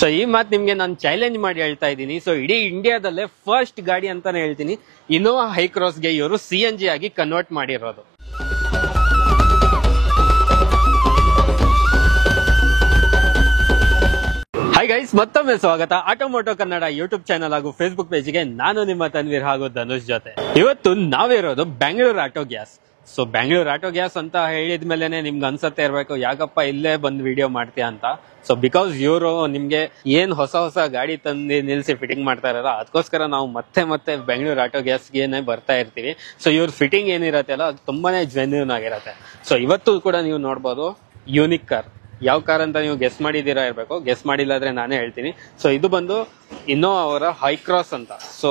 So ಈ ಮಾತು ನಿಮ್ಗೆ ನಾನು ಚಾಲೆಂಜ್ ಮಾಡಿ ಹೇಳ್ತಾ ಇದ್ದೀನಿ. ಸೊ ಇಡೀ ಇಂಡಿಯಾದಲ್ಲೇ ಫಸ್ಟ್ ಗಾಡಿ ಅಂತಾನೆ ಹೇಳ್ತೀನಿ, ಇನೋವಾ ಹೈಕ್ರಾಸ್ಗೆ ಇವರು CNG ಆಗಿ ಕನ್ವರ್ಟ್ ಮಾಡಿರೋದು. ಹಾಯ್ ಗೈಸ್, ಮತ್ತೊಮ್ಮೆ ಸ್ವಾಗತ ಆಟೋಮೋಟೋ ಕನ್ನಡ ಯೂಟ್ಯೂಬ್ ಚಾನಲ್ ಹಾಗೂ ಫೇಸ್ಬುಕ್ ಪೇಜ್ಗೆ. ನಾನು ನಿಮ್ಮ ತನ್ವೀರ್ ಹಾಗೂ ಧನುಷ್ ಜೊತೆ. ಇವತ್ತು ನಾವಿರೋದು Bangalore auto gas. So Bangalore auto gas ಅಂತ ಹೇಳಿದ್ಮೇಲೆ ನಿಮ್ಗೆ ಅನ್ಸತ್ತೆ ಇರ್ಬೇಕು, ಯಾಕಪ್ಪ ಇಲ್ಲೇ ಬಂದು ವಿಡಿಯೋ ಮಾಡ್ತೀಯ ಅಂತ. ಸೊ ಬಿಕಾಸ್ ಇವರು ನಿಮ್ಗೆ ಏನ್ ಹೊಸ ಗಾಡಿ ತಂದು ನಿಲ್ಸಿ ಫಿಟ್ಟಿಂಗ್ ಮಾಡ್ತಾ ಇರಲ್ಲ, ಅದಕ್ಕೋಸ್ಕರ ನಾವು ಮತ್ತೆ ಬೆಂಗಳೂರು ಆಟೋ ಗ್ಯಾಸ್ಗೆ ಬರ್ತಾ ಇರ್ತೀವಿ. ಸೊ ಇವ್ರ ಫಿಟ್ಟಿಂಗ್ ಏನಿರತ್ತೆ ಅಲ್ಲ, ಅದು ತುಂಬಾನೇ ಜೆನ್ಯೂನ್ ಆಗಿರತ್ತೆ. ಸೊ ಇವತ್ತು ಕೂಡ ನೀವು ನೋಡ್ಬೋದು ಯೂನಿಕ್ ಕಾರ್. ಯಾವ ಕಾರ್ ಅಂತ ನೀವು ಗೆಸ್ ಮಾಡಿದೀರಾ ಇರ್ಬೇಕು, ಗೆಸ್ ಮಾಡಿಲ್ಲ ಆದ್ರೆ ನಾನೇ ಹೇಳ್ತೀನಿ. ಸೊ ಇದು ಬಂದು ಇನ್ನೋವಾ ಅವರ ಹೈಕ್ರಾಸ್ ಅಂತ. ಸೊ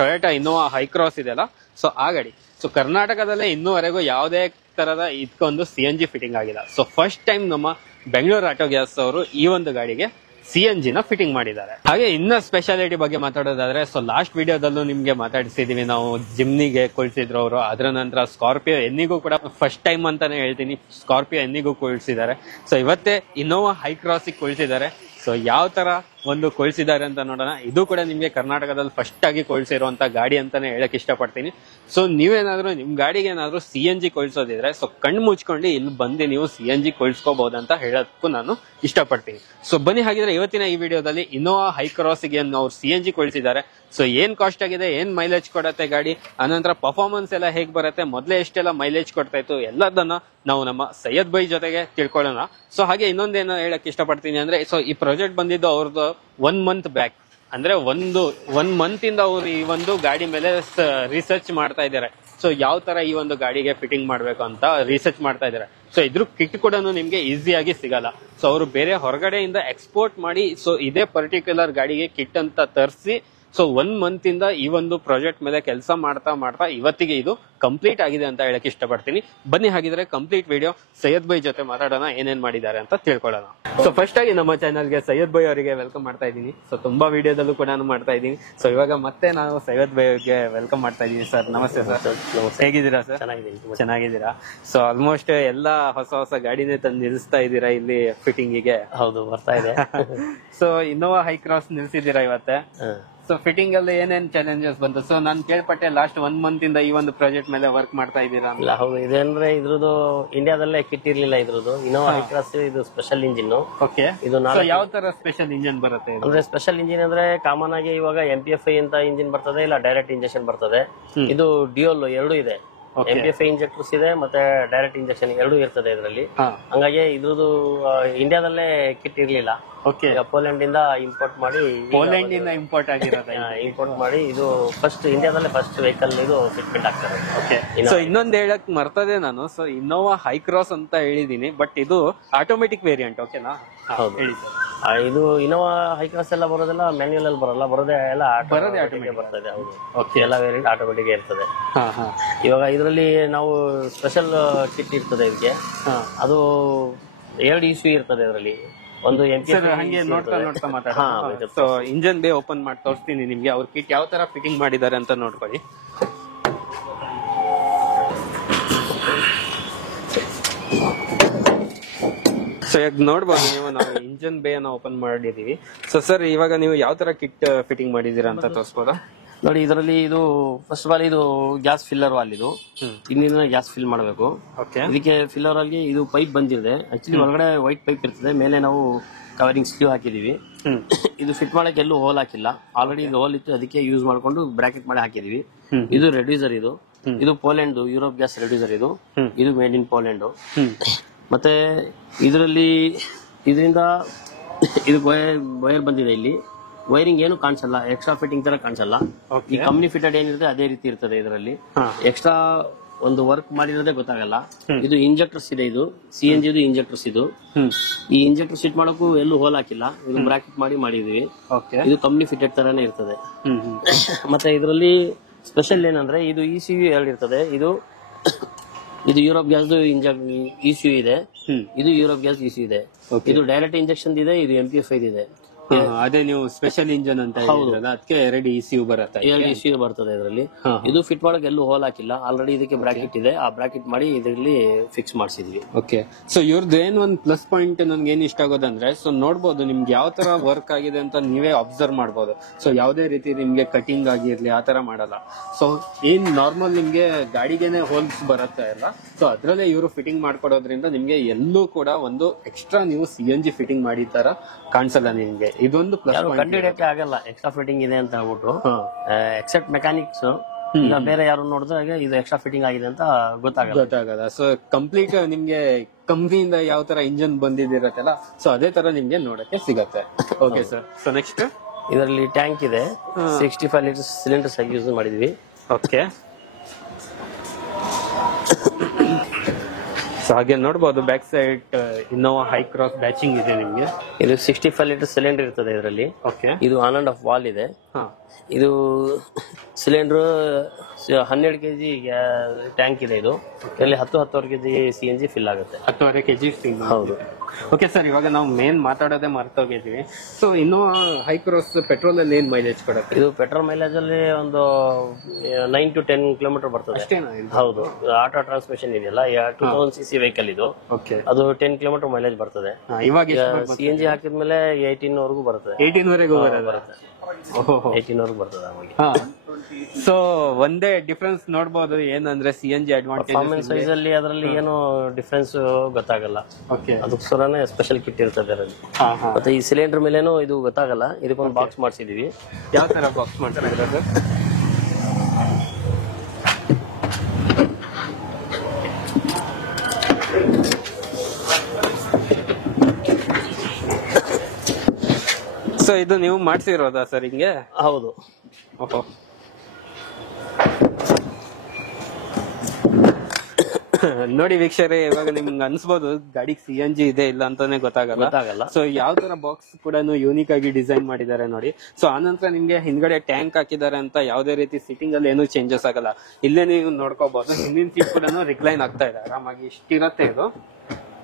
ಟೊಯೋಟಾ ಇನ್ನೋವಾ ಹೈಕ್ರಾಸ್ ಇದೆಯಲ್ಲ, ಸೊ ಆ ಗಾಡಿ. ಸೊ ಕರ್ನಾಟಕದಲ್ಲೇ ಇನ್ನೂವರೆಗೂ ಯಾವುದೇ ತರದ ಇದಕ್ಕೊಂದು CNG ಫಿಟ್ಟಿಂಗ್ ಆಗಿಲ್ಲ. ಸೊ ಫಸ್ಟ್ ಟೈಮ್ ನಮ್ಮ ಬೆಂಗಳೂರು ಆಟೋ ಗ್ಯಾಸ್ ಅವರು ಈ ಒಂದು ಗಾಡಿಗೆ CNG ನ ಫಿಟ್ಟಿಂಗ್ ಮಾಡಿದ್ದಾರೆ. ಹಾಗೆ ಇನ್ನ ಸ್ಪೆಷಾಲಿಟಿ ಬಗ್ಗೆ ಮಾತಾಡೋದಾದ್ರೆ, ಸೊ ಲಾಸ್ಟ್ ವಿಡಿಯೋದಲ್ಲೂ ನಿಮ್ಗೆ ಮಾತಾಡಿಸಿದೀವಿ ನಾವು. ಜಿಮ್ನಿಗೆ ಕೊಳ್ಸಿದ್ರು ಅವರು, ಅದರ ನಂತರ ಸ್ಕಾರ್ಪಿಯೋ ಎನ್ನಿಗೂ ಕೂಡ ಫಸ್ಟ್ ಟೈಮ್ ಅಂತಾನೆ ಹೇಳ್ತೀನಿ, ಸ್ಕಾರ್ಪಿಯೋ ಎನ್ನಿಗೂ ಕೊಳ್ಸಿದ್ದಾರೆ. ಸೊ ಇವತ್ತೇ ಇನ್ನೋವಾ ಹೈಕ್ರಾಸಿಗೆ ಕೊಳ್ಸಿದ್ದಾರೆ. ಸೊ ಯಾವ ತರ ಒಂದು ಕೊಳ್ಸಿದ್ದಾರೆ ಅಂತ ನೋಡೋಣ. ಇದು ಕೂಡ ನಿಮ್ಗೆ ಕರ್ನಾಟಕದಲ್ಲಿ ಫಸ್ಟ್ ಆಗಿ ಕೊಳ್ಸಿರುವಂತ ಗಾಡಿ ಅಂತಾನೆ ಹೇಳಕ್ ಇಷ್ಟಪಡ್ತೀನಿ. ಸೊ ನೀವೇನಾದ್ರೂ ನಿಮ್ ಗಾಡಿಗೆ ಏನಾದ್ರು CNG ಕೊಳ್ಸೋದಿದ್ರೆ, ಸೊ ಕಣ್ಣು ಮುಚ್ಕೊಂಡು ಇಲ್ಲಿ ಬಂದು ನೀವು CNG ಕೊಳ್ಸ್ಕೋಬಹುದಂತ ಹೇಳೋದಕ್ಕೂ ನಾನು ಇಷ್ಟಪಡ್ತೀನಿ. ಸೊ ಬನ್ನಿ, ಹಾಗಿದ್ರೆ ಇವತ್ತಿನ ಈ ವಿಡಿಯೋದಲ್ಲಿ ಇನ್ನೋವಾ ಹೈಕ್ರಾಸ್ಗೆ ಅವ್ರು CNG ಕೊಳ್ಸಿದ್ದಾರೆ. ಸೊ ಏನ್ ಕಾಸ್ಟ್ ಆಗಿದೆ, ಏನ್ ಮೈಲೇಜ್ ಕೊಡತ್ತೆ ಗಾಡಿ, ಅನಂತರ ಪರ್ಫಾರ್ಮೆನ್ಸ್ ಎಲ್ಲ ಹೇಗ್ ಬರುತ್ತೆ, ಮೊದಲೇ ಎಷ್ಟೆಲ್ಲ ಮೈಲೇಜ್ ಕೊಡ್ತಾ ಇತ್ತು, ಎಲ್ಲದನ್ನ ನಾವು ನಮ್ಮ ಸೈಯದ್ ಬೈ ಜೊತೆಗೆ ತಿಳ್ಕೊಳ್ಳೋಣ. ಸೊ ಹಾಗೆ ಇನ್ನೊಂದೇನು ಹೇಳಕ್ ಇಷ್ಟಪಡ್ತೀನಿ ಅಂದ್ರೆ, ಸೊ ಈ ಪ್ರಾಜೆಕ್ಟ್ ಬಂದಿದ್ದು ಅವ್ರದ್ದು 1 ಮಂತ್ ಬ್ಯಾಕ್. ಅಂದ್ರೆ ಒನ್ ಮಂತ್ ಇಂದ ಅವ್ರು ಈ ಒಂದು ಗಾಡಿ ಮೇಲೆ ರಿಸರ್ಚ್ ಮಾಡ್ತಾ ಇದ್ದಾರೆ. ಸೊ ಯಾವ ತರ ಈ ಒಂದು ಗಾಡಿಗೆ ಫಿಟ್ಟಿಂಗ್ ಮಾಡ್ಬೇಕು ಅಂತ ರಿಸರ್ಚ್ ಮಾಡ್ತಾ ಇದ್ದಾರೆ. ಸೊ ಇದ್ರ ಕಿಟ್ ಕೂಡ ನಿಮ್ಗೆ ಈಸಿಯಾಗಿ ಸಿಗಲ್ಲ. ಸೊ ಅವರು ಬೇರೆ ಹೊರಗಡೆಯಿಂದ ಎಕ್ಸ್ಪೋರ್ಟ್ ಮಾಡಿ, ಸೊ ಇದೇ ಪರ್ಟಿಕ್ಯುಲರ್ ಗಾಡಿಗೆ ಕಿಟ್ ಅಂತ ತರಿಸಿ, ಸೊ 1 ಮಂತ್ ಇಂದ ಈ ಒಂದು ಪ್ರಾಜೆಕ್ಟ್ ಮೇಲೆ ಕೆಲಸ ಮಾಡ್ತಾ ಇವತ್ತಿಗೆ ಇದು ಕಂಪ್ಲೀಟ್ ಆಗಿದೆ ಅಂತ ಹೇಳಕ್ ಇಷ್ಟಪಡ್ತೀನಿ. ಬನ್ನಿ ಹಾಗಿದ್ರೆ ಕಂಪ್ಲೀಟ್ ವಿಡಿಯೋ ಸೈಯದ್ ಬೈ ಜೊತೆ ಮಾತಾಡೋಣ, ಏನೇನ್ ಮಾಡಿದ್ದಾರೆ ಅಂತ ತಿಳ್ಕೊಳ್ಳೋಣ. ಸೊ ಫಸ್ಟ್ ಆಗಿ ನಮ್ಮ ಚಾನಲ್ಗೆ ಸೈಯದ್ ಬೈ ಅವರಿಗೆ ವೆಲ್ಕಮ್ ಮಾಡ್ತಾ ಇದ್ದೀನಿ. ಸೊ ತುಂಬಾ ವಿಡಿಯೋದಲ್ಲೂ ಕೂಡ ನಾನು ಮಾಡ್ತಾ ಇದ್ದೀನಿ. ಸೊ ಇವಾಗ ಮತ್ತೆ ನಾನು ಸೈಯದ್ ಬೈ ಅವರಿಗೆ ವೆಲ್ಕಮ್ ಮಾಡ್ತಾ ಇದ್ದೀನಿ. ಸರ್ ನಮಸ್ತೆ. ಸರ್ ಹೇಗಿದ್ದೀರಾ ಸರ್? ಚೆನ್ನಾಗಿದ್ದೀರಾ? ಸೊ ಆಲ್ಮೋಸ್ಟ್ ಎಲ್ಲಾ ಹೊಸ ಗಾಡಿನೇ ತಂದು ನಿಲ್ಲಿಸ್ತಾ ಇದ್ದೀರಾ ಇಲ್ಲಿ ಫಿಟ್ಟಿಂಗಿಗೆ. ಹೌದು, ಬರ್ತಾ ಇದೆ. ಸೊ ಇನ್ನೋವಾ ಹೈಕ್ರಾಸ್ ನಿಲ್ಸಿದ್ದೀರಾ ಇವತ್ತೆ. ಸೊ ಫಿಟ್ಟಿಂಗ್ ಅಲ್ಲಿ ಏನೇನ್ ಚಾಲೆಂಜಸ್ ಬಂತು? ಸೊ ನಾನು ಕೇಳ್ಪಟ್ಟೆ ಲಾಸ್ಟ್ 1 ಮಂತ್ ಇಂದ ಈ ಒಂದು ಪ್ರಾಜೆಕ್ಟ್ ಮೇಲೆ ವರ್ಕ್ ಮಾಡ್ತಾ ಇದ್ದೀರಾ. ಹೌದು, ಇದಂದ್ರೆ ಇದ್ರದ್ದು ಇಂಡಿಯಾದಲ್ಲೇ ಕಿಟ್ ಇರ್ಲಿಲ್ಲ ಇದ್ರದ್ದು. ಇನ್ನೋವಾ ಹೈಕ್ರಾಸ್ ಇದು ಸ್ಪೆಷಲ್ ಇಂಜಿನ್. ಓಕೆ, ಇದು ಯಾವ ತರ ಸ್ಪೆಷಲ್ ಇಂಜಿನ್ ಬರುತ್ತೆ? ಅಂದ್ರೆ ಸ್ಪೆಷಲ್ ಇಂಜಿನ್ ಅಂದ್ರೆ ಕಾಮನ್ ಆಗಿ ಇವಾಗ MPFI ಅಂತ ಇಂಜಿನ್ ಬರ್ತದೆ, ಇಲ್ಲ ಡೈರೆಕ್ಟ್ ಇಂಜೆಕ್ಷನ್ ಬರ್ತದೆ. ಇದು ಡಿಯೋಲ್ ಎರಡು ಇದೆ. MPFI ಇಂಜೆಕ್ಟರ್ಸ್ ಇದೆ, ಮತ್ತೆ ಡೈರೆಕ್ಟ್ ಇಂಜೆಕ್ಷನ್ ಎರಡು ಇರ್ತದೆ ಇದರಲ್ಲಿ. ಹಂಗಾಗಿ ಇದ್ರದ್ದು ಇಂಡಿಯಾದಲ್ಲೇ ಕಿಟ್ ಇರ್ಲಿಲ್ಲ. ಪೋಲೆಂಡ್ ಇಂದ ಇಂಪೋರ್ಟ್ ಮಾಡಿ, ಇಂಪೋರ್ಟ್ ಮಾಡಿ ಇದು ಇಂಡಿಯಾದಲ್ಲೇ ಫಸ್ಟ್ ವೆಹಿಕಲ್ ಇದು ಫಿಟ್ಮೆಂಟ್ ಆಗ್ತದೆ. ಸೊ ಇನ್ನೊಂದು ಹೇಳಕ್ ಮರ್ತದೆ ನಾನು. ಸೊ ಇನ್ನೋವಾ ಹೈಕ್ರಾಸ್ ಅಂತ ಹೇಳಿದೀನಿ, ಬಟ್ ಇದು ಆಟೋಮೆಟಿಕ್ ವೇರಿಯಂಟ್. ಓಕೆನಾ? ಹೌದು, ಇದು ಇನ್ನೋವಾ ಹೈಕ್ರಾಸ್ ಎಲ್ಲ ಬರೋದೆಲ್ಲ ಮ್ಯಾನ್ಯುಯಲ್ ಅಲ್ಲಿ ಬರೋದೇ ಎಲ್ಲ ಆಟೋಮೆಟಿಕ್ ಬರ್ತದೆ. ಹೌದು, ಎಲ್ಲ ವೇರಿಯಂಟ್ ಆಟೋಮೆಟಿಕ್ ಇರ್ತದೆ. ಇವಾಗ ಇದರಲ್ಲಿ ನಾವು ಸ್ಪೆಷಲ್ ಕಿಟ್ ಇರ್ತದೆ ಇದಕ್ಕೆ. ಅದು 2 ಇಶ್ಯೂ ಇರ್ತದೆ ಇದರಲ್ಲಿ. ಒಂದು ಹಂಗೆ ನೋಡ್ತಾ ಮಾತಾಡೋಣ. ಸೊ ಇಂಜನ್ ಬೇ ಓಪನ್ ಮಾಡಿ ತೋರಿಸ್ತೀನಿ ನಿಮ್ಗೆ, ಅವ್ರ ಕಿಟ್ ಯಾವ ತರ ಫಿಟ್ಟಿಂಗ್ ಮಾಡಿದ್ದಾರೆ ಅಂತ ನೋಡ್ಕೊಳ್ಳಿ. ಸೊ ಈಗ ನೋಡ್ಬೋದು ನೀವು, ನಾವು ಇಂಜನ್ ಬೇ ಅನ್ನ ಓಪನ್ ಮಾಡಿದೀವಿ. ಸೊ ಸರ್, ಇವಾಗ ನೀವು ಯಾವ ತರ ಕಿಟ್ ಫಿಟ್ಟಿಂಗ್ ಮಾಡಿದೀರಾ ಅಂತ ತೋರಿಸಬಹುದಾ? ನೋಡಿ, ಇದರಲ್ಲಿ ಇದು ಫಸ್ಟ್ ಆಫ್ ಆಲ್ ಇದು ಗ್ಯಾಸ್ ಫಿಲ್ಲರ್ ವಾಲ್. ಇದು ಇಂದಿನ ಗ್ಯಾಸ್ ಫಿಲ್ ಮಾಡಬೇಕು. ಇದಕ್ಕೆ ಫಿಲ್ಲರ್ ಅಲ್ಲಿ ಇದು ಪೈಪ್ ಬಂದಿದೆ. ಆಕ್ಚುಲಿ ಒಳಗಡೆ ವೈಟ್ ಪೈಪ್ ಇರ್ತದೆ, ಮೇಲೆ ನಾವು ಕವರಿಂಗ್ ಸ್ಕ್ರೂ ಹಾಕಿದೀವಿ. ಇದು ಫಿಟ್ ಮಾಡಕ್ಕೆ ಎಲ್ಲೂ ಹೋಲ್ ಹಾಕಿಲ್ಲ, ಆಲ್ರೆಡಿ ಇದು ಹೋಲ್ ಇತ್ತು, ಅದಕ್ಕೆ ಯೂಸ್ ಮಾಡ್ಕೊಂಡು ಬ್ರಾಕೆಟ್ ಮಾಡಿ ಹಾಕಿದೀವಿ. ಇದು ರೆಡ್ಯೂಸರ್. ಇದು ಪೋಲೆಂಡ್ ಯುರೋಪ್ ಗ್ಯಾಸ್ ರೆಡ್ಯೂಸರ್. ಇದು ಮೇಡ್ ಇನ್ ಪೋಲೆಂಡ್. ಮತ್ತೆ ಇದರಿಂದ ಇದು ವೈರ್ ಬಂದಿದೆ. ಇಲ್ಲಿ ವೈರಿಂಗ್ ಏನು ಕಾಣಿಸಲ್ಲ, ಎಕ್ಸ್ಟ್ರಾ ಫಿಟ್ಟಿಂಗ್ ತರ ಕಾಣಿಸಲ್ಲ. ಈ ಕಂಪ್ನಿ ಫಿಟೆಡ್ ಏನಿರುತ್ತೆ ಅದೇ ರೀತಿ ಇರ್ತದೆ. ಇದರಲ್ಲಿ ಎಕ್ಸ್ಟ್ರಾ ಒಂದು ವರ್ಕ್ ಮಾಡಿರೋದೇ ಗೊತ್ತಾಗಲ್ಲ. ಇದು ಇಂಜೆಕ್ಟರ್ಸ್ ಇದೆ, ಇದು CNG ಇದು ಇಂಜೆಕ್ಟರ್ಸ್. ಇದು ಈ ಇಂಜೆಕ್ಟರ್ ಫಿಟ್ ಮಾಡೋಕ್ಕೂ ಎಲ್ಲೂ ಹೋಲ್ ಹಾಕಿಲ್ಲ, ಇದು ಬ್ರಾಕೆಟ್ ಮಾಡಿದೀವಿ. ಇದು ಕಂಪ್ನಿ ಫಿಟೆಡ್ ತರಾನೇ ಇರ್ತದೆ. ಮತ್ತೆ ಇದರಲ್ಲಿ ಸ್ಪೆಷಲ್ ಏನಂದ್ರೆ, ಇದು ECU 2 ಇರ್ತದೆ. ಇದು ಯುರೋಪ್ ಗ್ಯಾಸ್ ECU ಇದೆ, ಇದು ಯುರೋಪ್ ಗ್ಯಾಸ್ ECU ಇದೆ. ಇದು ಡೈರೆಕ್ಟ್ ಇಂಜೆಕ್ಷನ್ ಇದೆ, ಇದು MPFI ಇದೆ. ಅದೇ ನೀವು ಸ್ಪೆಷಲ್ ಇಂಜನ್ ಅಂತ ಹೇಳಿದ್ರಲ್ಲ, ಅದಕ್ಕೆ 2 ECU ಬರುತ್ತೆ. 2 ECU ಬರ್ತದೆ ಇದರಲ್ಲಿ. ಇದು ಫಿಟ್ ಮಾಡಕ್ಕೆ ಎಲ್ಲೂ ಹೋಲ್ ಹಾಕಿಲ್ಲ, ಆಲ್ರೆಡಿ ಇದಕ್ಕೆ ಬ್ರಾಕೆಟ್ ಇದೆ, ಆ ಬ್ರಾಕೆಟ್ ಮಾಡಿ ಇದರಲ್ಲಿ ಫಿಕ್ಸ್ ಮಾಡಿಸಿದ್ವಿ. ಓಕೆ. ಸೊ ಇವ್ರದ್ದು ಏನ್ ಒಂದ್ ಪ್ಲಸ್ ಪಾಯಿಂಟ್ ನನ್ಗೆ ಏನ್ ಇಷ್ಟ ಆಗೋದಂದ್ರೆ, ಸೊ ನೋಡ್ಬೋದು ನಿಮ್ಗೆ ಯಾವ ತರ ವರ್ಕ್ ಆಗಿದೆ ಅಂತ ನೀವೇ ಅಬ್ಸರ್ವ್ ಮಾಡ್ಬೋದು. ಸೊ ಯಾವ್ದೇ ರೀತಿ ನಿಮ್ಗೆ ಕಟಿಂಗ್ ಆಗಿರ್ಲಿ ಆತರ ಮಾಡಲ್ಲ. ಸೊ ಏನ್ ನಾರ್ಮಲ್ ನಿಮ್ಗೆ ಗಾಡಿಗೆನೆ ಹೋಲ್ಸ್ ಬರುತ್ತೆ ಅಲ್ಲ, ಸೊ ಅದ್ರಲ್ಲೇ ಇವರು ಫಿಟ್ಟಿಂಗ್ ಮಾಡ್ಕೊಡೋದ್ರಿಂದ ನಿಮ್ಗೆ ಎಲ್ಲೂ ಕೂಡ ಒಂದು ಎಕ್ಸ್ಟ್ರಾ ನೀವು CNG ಫಿಟ್ಟಿಂಗ್ ಮಾಡಿದ ತರ ಕಾಣಿಸಲ್ಲ ನಿಮ್ಗೆ. ಇದೊಂದು ಪ್ಲಸ್ ಪಾಯಿಂಟ್. ಕಂಡುಹಿಡಿಯಕ್ಕೆ ಆಗಲ್ಲ ಎಕ್ಸ್ಟ್ರಾ ಫಿಟ್ಟಿಂಗ್ ಇದೆ ಅಂತ ಹೇಳ್ಬಿಟ್ಟು, ಎಕ್ಸೆಪ್ಟ್ ಮೆಕ್ಯಾನಿಕ್ಸ್. ಬೇರೆ ಯಾರು ನೋಡಿದಾಗ ಇದು ಎಕ್ಸ್ಟ್ರಾ ಫಿಟ್ಟಿಂಗ್ ಆಗಿದೆ ಅಂತ ಗೊತ್ತಾಗಲ್ಲ. ಸೊ ಕಂಪ್ಲೀಟ್ ನಿಮ್ಗೆ ಕಂಪ್ನಿಯಿಂದ ಯಾವ ತರ ಇಂಜನ್ ಬಂದಿದಿರತ್ತಲ್ಲ, ಸೊ ಅದೇ ತರ ನಿಮ್ಗೆ ನೋಡಕ್ಕೆ ಸಿಗತ್ತೆ. Okay sir. ಸೊ ನೆಕ್ಸ್ಟ್ ಇದರಲ್ಲಿ ಟ್ಯಾಂಕ್ ಇದೆ, 65 ಲೀಟರ್ ಸಿಲಿಂಡರ್ಸ್ ಆಗಿ ಯೂಸ್ ಮಾಡಿದ್ವಿ. ಓಕೆ. ಸೊ ಹಾಗೆ ನೋಡಬಹುದು back side Innova high cross batching ಇದೆ ನಿಮ್ಗೆ. ಇದು 65 ಲೀಟರ್ ಸಿಲಿಂಡರ್ ಇರ್ತದೆ ಇದರಲ್ಲಿ. ಓಕೆ. ಇದು ಆನ್ ಅಂಡ್ ಆಫ್ ವಾಲ್ ಇದೆ. ಇದು ಸಿಲಿಂಡರ್ 12 kg ಟ್ಯಾಂಕ್ ಇದೆ. ಇದು ಇದರಲ್ಲಿ 10-10 kg CNG ಫಿಲ್ ಆಗುತ್ತೆ. 10 kg ಫಿಲ್. ಹೌದು. ಓಕೆ ಸರ್, ಇವಾಗ ನಾವು ಮೇನ್ ಮಾತಾಡೋದೇ ಮರ್ತೋಗಿದ್ವಿ. ಸೊ ಇನ್ನು ಹೈ ಕ್ರಾಸ್ ಪೆಟ್ರೋಲ್ ಅಲ್ಲಿ ಏನ್ ಮೈಲೇಜ್ ಕೊಡುತ್ತೆ? ಇದು ಪೆಟ್ರೋಲ್ ಮೈಲೇಜ್ ಅಲ್ಲಿ ಒಂದು 9 to 10 ಕಿಲೋಮೀಟರ್ ಬರ್ತದೆ. ಹೌದು. ಆಟೋ ಟ್ರಾನ್ಸ್ಮಿಷನ್ ಇದೆಯಲ್ಲ, 2000cc ವೆಹಿಕಲ್ ಇದು. ಅದು 10 ಕಿಲೋಮೀಟರ್ ಮೈಲೇಜ್ ಬರ್ತದೆ. ಇವಾಗ CNG ಹಾಕಿದ್ಮೇಲೆ 18 ವರೆಗೂ ಬರ್ತದೆ. 18 ವರೆಗೂ ಬರುತ್ತೆ. 18 ವರೆಗೂ ಬರ್ತದೆ. ಸೊ ಒಂದೇ ಡಿಫರೆನ್ಸ್ ನೋಡಬಹುದು ಏನಂದ್ರೆ CNG ಅಡ್ವಾಂಟೇಜ್ ಪರ್ಫಾರ್ಮೆನ್ಸ್ ವೈಸ್ ಅಲ್ಲಿ ಅದರಲ್ಲಿ ಏನು ಡಿಫರೆನ್ಸ್ ಗೊತ್ತಾಗಲ್ಲ. ಅದಕ್ಕೋಸ್ಕರನೇ ಸ್ಪೆಷಲ್ ಕಿಟ್ ಇರ್ತದೆ ಅದರಲ್ಲಿ. ಮತ್ತೆ ಈ ಸಿಲಿಂಡರ್ ಮೇಲೇನು ಇದು ಗೊತ್ತಾಗಲ್ಲ, ಇದಕ್ಕೊಂದು ಬಾಕ್ಸ್ ಮಾಡಿಸಿದೀವಿ. ಯಾವ ತರ ಬಾಕ್ಸ್ ಮಾಡ್ತಾರೆ ಇರೋದು? ಸೊ ಇದು ನೀವು ಮಾಡ್ಸಿರೋದಾ ಸರ್ ಹಿಂಗೆ? ಹೌದು. ಓಹೋ. ನೋಡಿ ವೀಕ್ಷಕರೇ, ಇವಾಗ ನಿಮ್ಗೆ ಅನ್ಸ್ಬೋದು ಗಾಡಿಗೆ CNG ಇದೆ ಇಲ್ಲ ಅಂತಾನೆ ಗೊತ್ತಾಗಲ್ಲ. ಸೊ ಯಾವ ತರ ಬಾಕ್ಸ್ ಕೂಡ ಯೂನಿಕ್ ಆಗಿ ಡಿಸೈನ್ ಮಾಡಿದ್ದಾರೆ ನೋಡಿ. ಸೊ ಆನಂತರ ನಿಮ್ಗೆ ಹಿಂದ್ಗಡೆ ಟ್ಯಾಂಕ್ ಹಾಕಿದ್ದಾರೆ ಅಂತ ಯಾವ್ದೇ ರೀತಿ ಸಿಟ್ಟಿಂಗ್ ಅಲ್ಲಿ ಏನು ಚೇಂಜಸ್ ಆಗಲ್ಲ. ಇಲ್ಲೇ ನೀವು ನೋಡ್ಕೋಬಹುದು, ಹಿಂದಿನ ಸೀಟ್ ಕೂಡ ರಿಕ್ಲೈನ್ ಆಗ್ತಾ ಇದೆ ಆರಾಮಾಗಿ. ಇಷ್ಟಿರತ್ತೆ ಇದು.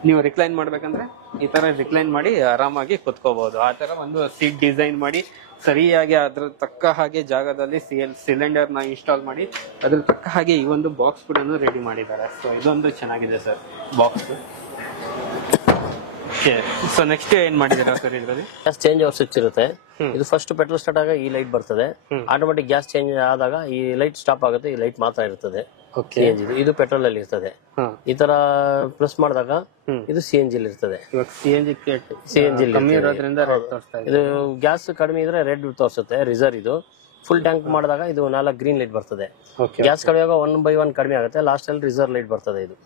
ನೀವು ರಿಕ್ಲೈನ್ ಮಾಡ್ಬೇಕಂದ್ರೆ ಈ ತರ ರಿಕ್ಲೈನ್ ಮಾಡಿ ಆರಾಮಾಗಿ ಕುತ್ಕೋಬಹುದು. ಆ ತರ ಒಂದು ಸೀಟ್ ಡಿಸೈನ್ ಮಾಡಿ ಸರಿಯಾಗಿ ಅದ್ರ ತಕ್ಕ ಹಾಗೆ ಜಾಗದಲ್ಲಿ ಸಿಲಿಂಡರ್ ನ ಇನ್ಸ್ಟಾಲ್ ಮಾಡಿ ಅದ್ರ ತಕ್ಕ ಹಾಗೆ ಈ ಒಂದು ಬಾಕ್ಸ್ ಕೂಡ ರೆಡಿ ಮಾಡಿದ್ದಾರೆ. ಸೊ ಇದೊಂದು ಚೆನ್ನಾಗಿದೆ ಸರ್ ಬಾಕ್ಸ್. ಸೊ ನೆಕ್ಸ್ಟ್ ಏನ್ ಮಾಡಿದ್ದೀರಾ ಸರ್ ಇದರಲ್ಲಿ? ಗ್ಯಾಸ್ ಚೇಂಜ್ ಓವರ್ ಸ್ವಿಚ್ ಇರುತ್ತೆ. ಇದು ಫಸ್ಟ್ ಪೆಟ್ರೋಲ್ ಸ್ಟಾರ್ಟ್ ಆಗ ಈ ಲೈಟ್ ಬರ್ತದೆ. ಆಟೋಮೆಟಿಕ್ ಗ್ಯಾಸ್ ಚೇಂಜ್ ಆದಾಗ ಈ ಲೈಟ್ ಸ್ಟಾಪ್ ಆಗುತ್ತೆ, ಈ ಲೈಟ್ ಮಾತ್ರ ಇರ್ತದೆ. ಇದು ಪೆಟ್ರೋಲ್ ಅಲ್ಲಿ ಇರ್ತದೆ. ಈ ತರ ಪ್ರೆಸ್ ಮಾಡಿದಾಗ ಇದು CNG ಅಲ್ಲಿ ಇರ್ತದೆ. CNG ಇದು ಗ್ಯಾಸ್ ಕಡಿಮೆ ಇದ್ರೆ ರೆಡ್ ತೋರಿಸುತ್ತೆ, ರಿಸರ್ವ್. ಇದು ಫುಲ್ ಟ್ಯಾಂಕ್ ಮಾಡಿದಾಗ ಇದು 4 ಗ್ರೀನ್ ಲೈಟ್ ಬರ್ತದೆ. ಗ್ಯಾಸ್ ಕಡಿಮೆ 1 by 1 ಕಡಿಮೆ ಆಗುತ್ತೆ, ಲಾಸ್ಟ್ ಅಲ್ಲಿ ರಿಸರ್ವ್ ಲೈಟ್ ಬರ್ತದೆ. ಇದು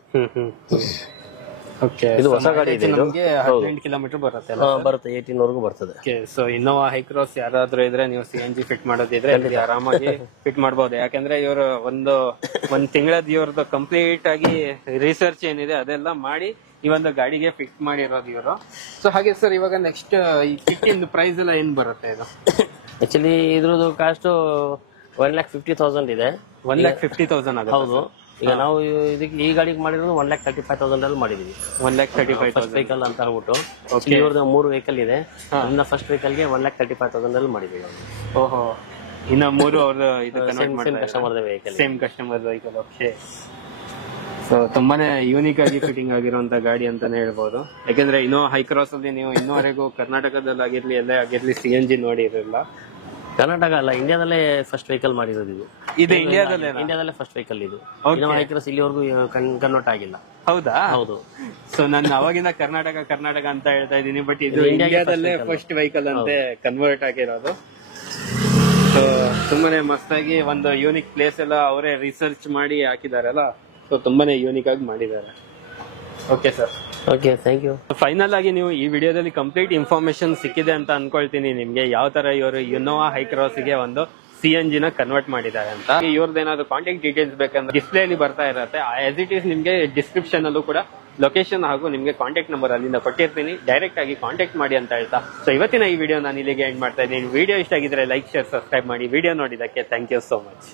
ಇದು ಹೊಸ ಗಾಡಿ ಇದೆ. 18 ಕಿಲೋಮೀಟರ್ ಬರುತ್ತೆ. 18 ವರೆಗೂ ಬರ್ತದೆ. ಸೊ ಇನ್ನೋವಾ ಹೈ ಕ್ರಾಸ್ ಯಾರಾದ್ರೂ ಇದ್ರೆ ನೀವು CNG ಫಿಟ್ ಮಾಡೋದಿದ್ರೆ ಆರಾಮಾಗಿ ಫಿಟ್ ಮಾಡಬಹುದು. ಯಾಕಂದ್ರೆ ಇವರು ಒಂದ್ ತಿಂಗಳದ ಇವ್ರದ್ದು ಕಂಪ್ಲೀಟ್ ಆಗಿ ರಿಸರ್ಚ್ ಏನಿದೆ ಅದೆಲ್ಲ ಮಾಡಿ ಈ ಒಂದು ಗಾಡಿಗೆ ಫಿಟ್ ಮಾಡಿರೋದು ಇವರು. ಸೊ ಹಾಗೆ ಸರ್, ಇವಾಗ ನೆಕ್ಸ್ಟ್ ಈ ಕಿಟ್ ಇಂದ ಪ್ರೈಸ್ ಎಲ್ಲ ಏನ್ ಬರುತ್ತೆ ಇದು? ಆಕ್ಚುಲಿ ಇದ್ರದ್ದು ಕಾಸ್ಟ್ 1,50,000 ಇದೆ. 1,50,000 ಆಗುತ್ತೆ. ಹೌದು. ಈಗ ನಾವು ಇದಕ್ಕೆ ಈ ಗಾಡಿಗೆ ಮಾಡಿರೋದು 1,35,000 ಅಲ್ಲಿ ಮಾಡಿದೀವಿ. 1,35,000 ವೆಹಿಕಲ್ ಅಂತ ಹೇಳ್ಬಿಟ್ಟು. ಇವ್ರದ್ದು 3 ವೆಹಿಕಲ್ ಇದೆ. ಅದನ್ನ ಫಸ್ಟ್ ವೆಹಿಕಲ್ ಗೆ 1,35,000 ಅಲ್ಲಿ ಮಾಡಿದೀವಿ. ಓಹೋ. ಇನ್ನ 3 ಅವ್ರದ್ದು ಇದು customer vehicle, same customer vehicle. Okay. So ತುಂಬಾನೇ ಯೂನಿಕ್ ಆಗಿ ಫಿಟ್ಟಿಂಗ್ ಆಗಿರುವಂತ ಗಾಡಿ ಅಂತಾನೆ ಹೇಳ್ಬೋದು. ಯಾಕಂದ್ರೆ ಇನ್ನೋವಾ ಹೈ ಕ್ರಾಸ್ ಅಲ್ಲಿ ನೀವು ಇನ್ನೂವರೆಗೂ ಕರ್ನಾಟಕದಲ್ಲಿ ಆಗಿರ್ಲಿ ಎಲ್ಲೇ ಆಗಿರ್ಲಿ CNG ನೋಡಿರಲಿಲ್ಲ. ಕರ್ನಾಟಕ ಅಲ್ಲ, ಇಂಡಿಯಾದಲ್ಲೇ ಫಸ್ಟ್ ವೆಹಿಕಲ್ ಮಾಡಿರೋದು ಇದು. ಇಂಡಿಯಾದಲ್ಲೇ ಫಸ್ಟ್ ವೆಹಿಕಲ್ ಇದು. ಹೈ ಕ್ರಾಸ್ ಇಲ್ಲಿವರೆಗೂ ಕನ್ವರ್ಟ್ ಆಗಿಲ್ಲ. ಹೌದಾ? ಹೌದು. ಸೊ ನಾನು ಅವಾಗಿನ ಕರ್ನಾಟಕ ಅಂತ ಹೇಳ್ತಾ ಇದ್ದೀನಿ, ಬಟ್ ಇದು ಇಂಡಿಯಾದಲ್ಲೇ ಫಸ್ಟ್ ವೆಹಿಕಲ್ ಅಂತೆ ಕನ್ವರ್ಟ್ ಆಗಿರೋದು. ಸೊ ತುಂಬಾನೇ ಮಸ್ತಾಗಿ ಒಂದು ಯೂನಿಕ್ ಪ್ಲೇಸ್ ಎಲ್ಲ ಅವರೇ ರಿಸರ್ಚ್ ಮಾಡಿ ಹಾಕಿದಾರಲ್ಲ. ಸೊ ತುಂಬಾನೇ ಯೂನಿಕ್ ಆಗಿ ಮಾಡಿದ್ದಾರೆ. Okay sir. Okay, thank you. Final ಆಗಿ ನೀವು ಈ ವಿಡಿಯೋದಲ್ಲಿ ಕಂಪ್ಲೀಟ್ ಇನ್ಫಾರ್ಮೇಶನ್ ಸಿಕ್ಕಿದೆ ಅಂತ ಅನ್ಕೊಳ್ತೀನಿ ನಿಮ್ಗೆ, ಯಾವ ತರ ಇವರು ಇನ್ನೋವಾ ಹೈ ಕ್ರಾಸ್ ಗೆ ಒಂದು CNG ನ ಕನ್ವರ್ಟ್ ಮಾಡಿದ್ದಾರೆ ಅಂತ. ಇವ್ರದ್ದು ಏನಾದ್ರು ಕಾಂಟ್ಯಾಕ್ಟ್ ಡೀಟೇಲ್ಸ್ ಬೇಕಂದ್ರೆ ಡಿಸ್ಪ್ಲೇ ಅಲ್ಲಿ ಬರ್ತಾ ಇರುತ್ತೆ. ಆಸ್ ಇಟ್ ಈಸ್ ನಿಮ್ಗೆ ಡಿಸ್ಕ್ರಿಪ್ಷನ್ ಅಲ್ಲೂ ಕೂಡ ಲೊಕೇಶನ್ ಹಾಗೂ ನಿಮ್ಗೆ ಕಾಂಟ್ಯಾಕ್ಟ್ ನಂಬರ್ ಅಲ್ಲಿಂದ ಕೊಟ್ಟಿರ್ತೀನಿ, ಡೈರೆಕ್ಟ್ ಆಗಿ ಕಾಂಟ್ಯಾಕ್ಟ್ ಮಾಡಿ ಅಂತ ಹೇಳ್ತಾ. ಸೊ ಇವತ್ತಿನ ಈ ವಿಡಿಯೋ ನಾನು ಇಲ್ಲಿಗೆ ಎಂಡ್ ಮಾಡ್ತಾ ಇದ್ದೀನಿ. ವಿಡಿಯೋ ಇಷ್ಟ ಆಗಿದ್ರೆ ಲೈಕ್, ಶೇರ್, ಸಬ್ಸ್ಕ್ರೈಬ್ ಮಾಡಿ. ವಿಡಿಯೋ ನೋಡಿದಕ್ಕೆ ಥ್ಯಾಂಕ್ ಯು ಸೋ ಮಚ್.